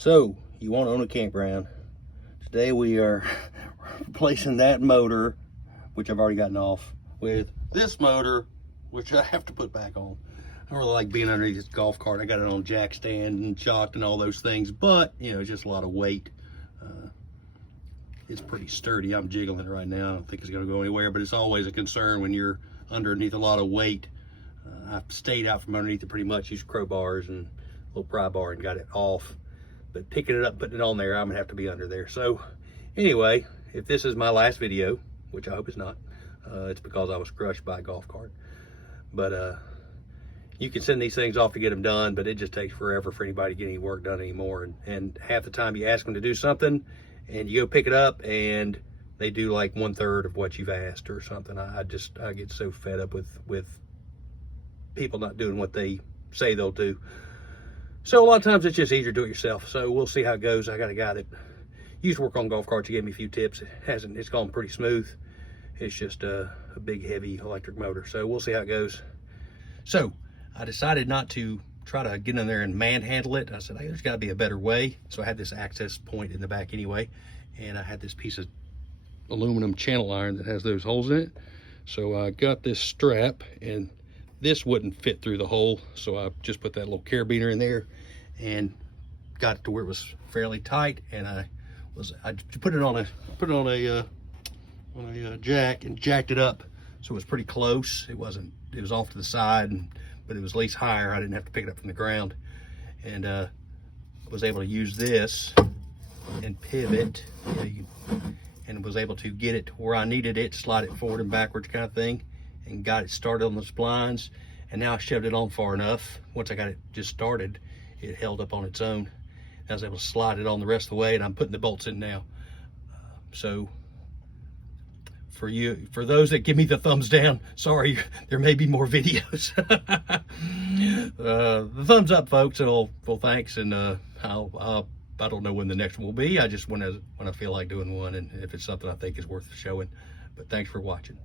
So, you want to own a campground. Today we are replacing that motor, which I've already gotten off, with this motor, which I have to put back on. I don't really like being underneath this golf cart. I got it on jack stand and shocked and all those things, but, you know, it's just a lot of weight. It's pretty sturdy. I'm jiggling it right now. I don't think it's going to go anywhere, but it's always a concern when you're underneath a lot of weight. I've stayed out from underneath it pretty much, used crowbars and a little pry bar and got it off. But picking it up, putting it on there, I'm gonna have to be under there. So anyway, if this is my last video, which I hope it's not, it's because I was crushed by a golf cart. But you can send these things off to get them done, but it just takes forever for anybody to get any work done anymore. And half the time you ask them to do something and you go pick it up and they do like 1/3 of what you've asked or something. I get so fed up with people not doing what they say they'll do. So a lot of times it's just easier to do it yourself. So we'll see how it goes. I got a guy that used to work on golf carts. He gave me a few tips. It's gone pretty smooth. It's just a big, heavy electric motor. So we'll see how it goes. So I decided not to try to get in there and manhandle it. I said, hey, there's got to be a better way. So I had this access point in the back anyway. And I had this piece of aluminum channel iron that has those holes in it. So I got this strap, and this wouldn't fit through the hole. So I just put that little carabiner in there and got it to where it was fairly tight. And I put it on a jack and jacked it up. So it was pretty close. It was off to the side, but it was at least higher. I didn't have to pick it up from the ground. And was able to use this and pivot, and was able to get it to where I needed it, slide it forward and backwards kind of thing, and got it started on the splines. And now I shoved it on far enough. Once I got it just started, it held up on its own. I was able to slide it on the rest of the way, and I'm putting the bolts in now. So for those that give me the thumbs down, sorry, there may be more videos. The thumbs up, folks. Well, thanks, and I don't know when the next one will be. I just when I feel like doing one, and if it's something I think is worth showing. But thanks for watching.